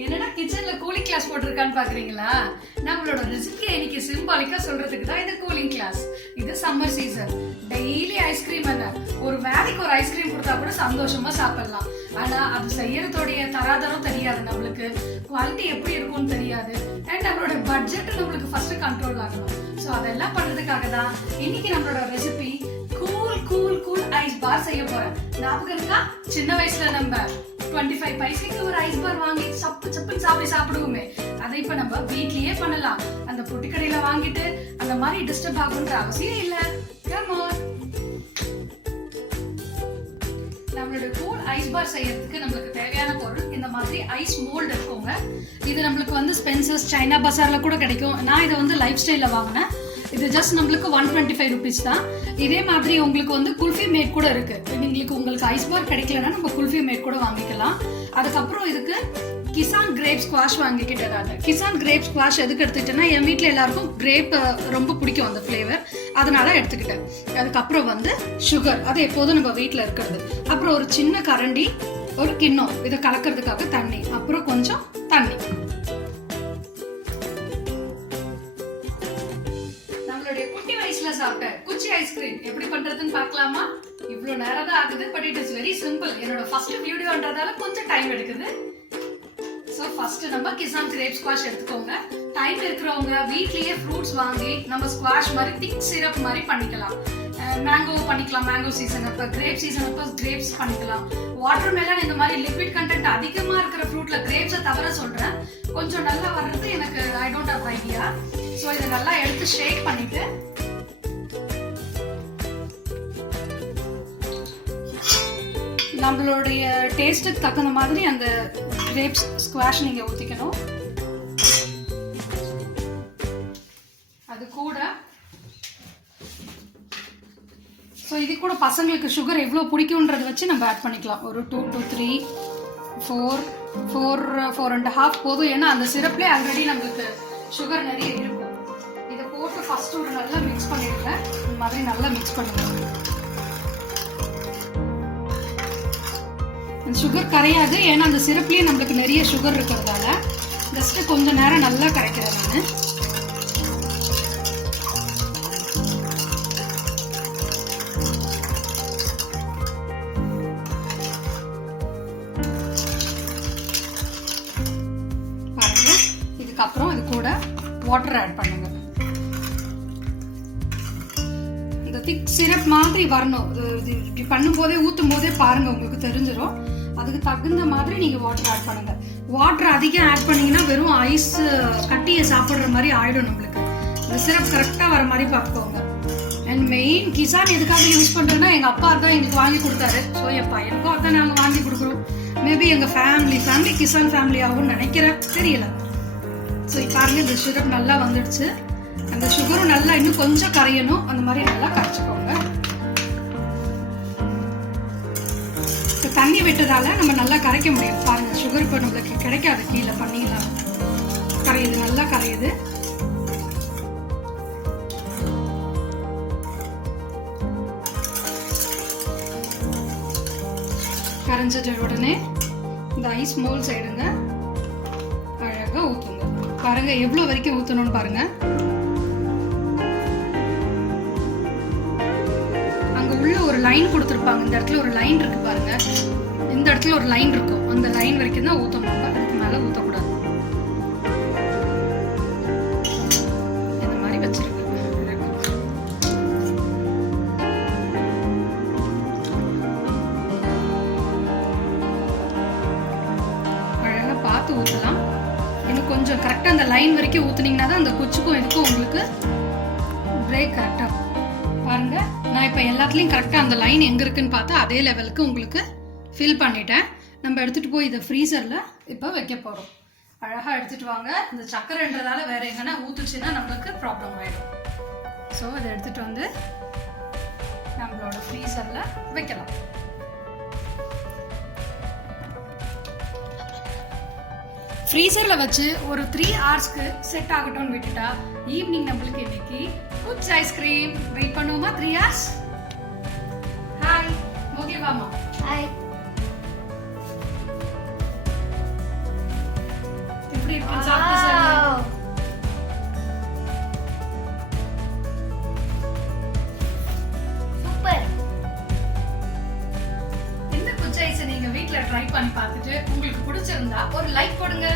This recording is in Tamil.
என்னடா கிச்சன்ல கூலிங் கிளாஸ் போட்டிருக்கான்னு பாக்குறீங்களா? நம்மளோட ரெசிபியை இன்னைக்கு சிம்பாலிக்கா சொல்றதுக்கு தான் இது கூலிங் கிளாஸ். இது சம்மர் சீசன். டெய்லி ஐஸ்கிரீம் என்ன ஒரு வேலைக்கு ஒரு ஐஸ்கிரீம் கொடுத்தா கூட சந்தோஷமா சாப்பிடலாம். ஆனா அது செய்யறதோடைய தராதரம் தெரியாது, நம்மளுக்கு குவாலிட்டி எப்படி இருக்கும்னு தெரியாது. அண்ட் நம்மளோட பட்ஜெட் நம்மளுக்கு ஃபர்ஸ்ட் கண்ட்ரோல் ஆகணும். ஸோ அதெல்லாம் பண்றதுக்காக தான் இன்னைக்கு நம்மளோட recipe cool cool cool ice bar செய்ய போறேன். ஞாபகம் இருக்கா? சின்ன வயசுல நம்ம 25 பைசைக்கு ஒரு ஐஸ் பார் வாங்கி சப்பு சப்புன்னு சாப்பிடுவோமே, அதை இப்ப நம்ம வீட்லயே பண்ணலாம். அந்த பொட்டி கடையில வாங்கிட்டு அந்த மாதிரி டிஸ்டர்ப் ஆகுன்ற அவசியம் இல்ல. Come on. நம்மளோட கூல் ஐஸ் பார் செய்யறதுக்கு நம்மளுக்கு தேவையான பொருள் இந்த மாதிரி ஐஸ் மோல்டு இருக்குங்க. இது நம்மளுக்கு வந்து ஸ்பென்சர்ஸ், சைனா பசார்ல கூட கிடைக்கும். நான் இதை வந்து லைஃப் ஸ்டைல்ல வாங்கினேன். இது ஜஸ்ட் நம்மளுக்கு 125 ருபீஸ் தான். இதே மாதிரி உங்களுக்கு வந்து குல்ஃபி மேட் கூட இருக்கு. உங்களுக்கு ஐஸ் பார் கிடைக்கலன்னா நம்ம குல்ஃபி மேட் கூட வாங்கிக்கலாம். அதுக்கப்புறம் இதுக்கு கிசான் கிரேப் ஸ்குவாஷ் வாங்கிக்கிட்டேன் நான். கிசான் கிரேப் ஸ்குவாஷ் எதுக்கு எடுத்துக்கிட்டேன்னா, என் வீட்டில் எல்லாருக்கும் கிரேப் ரொம்ப பிடிக்கும் அந்த ஃப்ளேவர், அதனால எடுத்துக்கிட்டேன். அதுக்கப்புறம் வந்து சுகர், அது எப்போதும் நம்ம வீட்டில் இருக்கிறது. அப்புறம் ஒரு சின்ன கரண்டி, ஒரு கிண்ணம், இதை கலக்கிறதுக்காக தண்ணி, அப்புறம் கொஞ்சம் தண்ணி. குட்டி வயசுல சாப்பிட்ட குச்சி ஐஸ்கிரீம் எப்படி பண்றதுன்னு பார்க்கலாமா? இவ்வளவு நேரம் தான் ஆகுது, but it is very simple. என்னோட ஃபர்ஸ்ட் வீடியோன்றதால கொஞ்சம் டைம் எடுக்குது. சோ ஃபர்ஸ்ட் நம்ம கிசான் கிரேப் ஸ்குவாஷ் எடுத்துக்கோங்க. டைம் இருக்கிறவங்க வீட்லயே ஃப்ரூட்ஸ் வாங்கி நம்ம ஸ்குவாஷ் மாதிரி திக் சிரப் மாதிரி பண்ணிக்கலாம். மேங்கோ பண்ணிக்கலாம், மேங்கோ சீசன் அப்ப, கிரேப் சீசன் அப்ப கிரேப்ஸ் பண்ணிக்கலாம். வாட்டர் மெலன் இந்த மாதிரி லிக்விட் கண்டென்ட் அதிகமா இருக்கிற ஃப்ரூட்ல கிரேப்ஸை தவிர சொல்றேன். கொஞ்சம் நல்லா வர்றது எனக்கு I don't have idea. So இதை நல்லா எடுத்து ஷேக் பண்ணிட்டு நம்மளுடைய டேஸ்ட்டுக்கு தகுந்த மாதிரி அந்த கிரேப்ஸ் ஸ்குவாஷ் நீங்க ஊத்திக்கணும். அது கூட ஸோ இது கூட பசங்களுக்கு சுகர் எவ்வளோ பிடிக்கும்ன்றதை வச்சு நம்ம ஆட் பண்ணிக்கலாம். ஒரு 2 to 3 4 4.5 போதும். ஏன்னா அந்த சிரப்லேயே ஆல்ரெடி நம்மளுக்கு சுகர் நிறைய இருக்கும். இதை போட்டு ஃபர்ஸ்ட் ஒரு நல்லா மிக்ஸ் பண்ணிடுங்க. இந்த மாதிரி நல்லா மிக்ஸ் பண்ணுங்க. சுகர் கரையாது, ஏன்னா அந்த சிரப்லேயே நம்மளுக்கு நிறைய சுகர் இருக்கிறதால ஜஸ்ட் கொஞ்சம் நேரம் நல்லா கரைக்கிறேன் நான். பாருங்க, இதுக்கப்புறம் இது கூட வாட்டர் ஆட் பண்ணுங்க. இந்த திக் சிரப் மாதிரி வரணும். இப்படி பண்ணும் போதே ஊத்தும் போதே பாருங்க, உங்களுக்கு தெரிஞ்சிடும். அதுக்கு தகுந்த மாதிரி நீங்க வாட்டர் ஆட் பண்ணுங்க. வாட்டர் அதிகம் ஆட் பண்ணீங்கன்னா வெறும் ஐஸ் கட்டியை சாப்பிடுற மாதிரி ஆயிடும் நம்மளுக்கு. இந்த சிரப் கரெக்டா வர மாதிரி பார்த்துக்கோங்க. அண்ட் மெயின் கிசான் எதுக்காக யூஸ் பண்றோம்னா, எங்க அப்பா தான் எங்களுக்கு வாங்கி கொடுத்தாரு. ஸோ என் பையனுக்கும் அதான் நாங்க வாங்கி கொடுக்குறோம். மேபி எங்க ஃபேமிலி கிசான் ஃபேமிலி ஆகும்னு நினைக்கிறேன், தெரியல. ஸோ பாருங்க, இந்த சிரப் நல்லா வந்துடுச்சு. அந்த சுகரும் நல்லா இன்னும் கொஞ்சம் கரையணும். அந்த மாதிரி நல்லா கரைச்சிக்கோங்க. தண்ணி விட்டதால நம்ம நல்லா கரைக்க முடியும். பாருங்க, சுகர் இப்போ நம்மளுக்கு கிடைக்காது. கீழே பண்ணிடலாம், கரையுது, நல்லா கரையுது. கரைஞ்ச உடனே இந்த ஐஸ் மோல் சைடுங்க அழகா ஊத்துங்க. பாருங்க எவ்வளவு வரைக்கும் ஊத்தணும்னு பாருங்க. அங்க உள்ள ஒரு லைன் கொடுத்துருப்பாங்க. இந்த இடத்துல ஒரு லைன் இருக்கு பாருங்க. இந்த இடத்துல ஒரு லைன் இருக்கும். அந்த லைன் வரைக்கும் தான் ஊத்தணும். அதுக்கு மேல ஊத்தக்கூடாது. இந்த மாதிரி வச்சிருக்க. அழகா பார்த்து ஊத்தலாம். இன்னும் கொஞ்சம் கரெக்டா அந்த லைன் வரைக்கும் ஊத்துனீங்கன்னா தான் அந்த குச்சிக்கும் இதுக்கும் உங்களுக்கு பிரேக் கரெக்டா. பாருங்க, நான் இப்போ எல்லாத்துலேயும் கரெக்டாக அந்த லைன் எங்கே இருக்குன்னு பார்த்தா அதே லெவலுக்கு உங்களுக்கு ஃபில் பண்ணிட்டேன். நம்ம எடுத்துகிட்டு போய் இதை ஃப்ரீசரில் இப்போ வைக்க போகிறோம். அழகாக எடுத்துகிட்டு வாங்க. இந்த சக்கரைன்றதால வேறு எங்கன்னா ஊற்றுச்சுன்னா நம்மளுக்கு ப்ராப்ளம் ஆகிடும். ஸோ இதை எடுத்துகிட்டு வந்து நம்மளோட ஃப்ரீசரில் வைக்கலாம். ஃப்ரீசரில் வச்சு ஒரு 3 ஹவர்ஸ்க்கு செட் ஆகட்டும்னு விட்டுட்டா ஈவினிங் நம்மளுக்கு இன்னைக்கு குச் ஐஸ்கிரீம். வெயிட் பண்ணுவோமா 3 ஹவர்ஸ்? ஹாய் மோகி வாமா. ஹாய். பண்ணி பார்த்துட்டு உங்களுக்கு பிடிச்சிருந்தா ஒரு லைக் போடுங்க.